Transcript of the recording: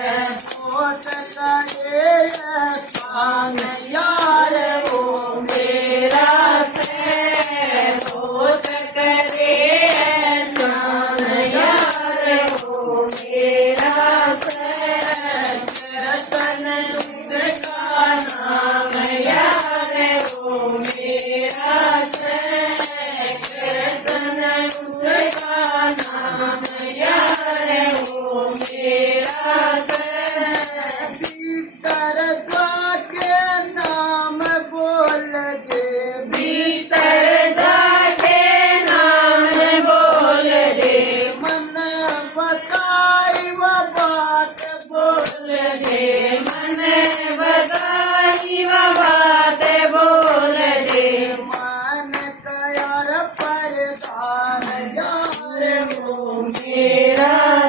होठ करे एहसान यार वो मेरा से होठ करे एहसान यार वो मेरा से रतन उसका नाम यार वो मेरा से रतन उसका नाम यार वो मेरा से भीतर जाके नाम बोल दे भीतर जाके नाम बोल दे मन बताई वो बात बोल दे मन बताई वो बात बोल दे मान तैयार परदान यार वो मेरा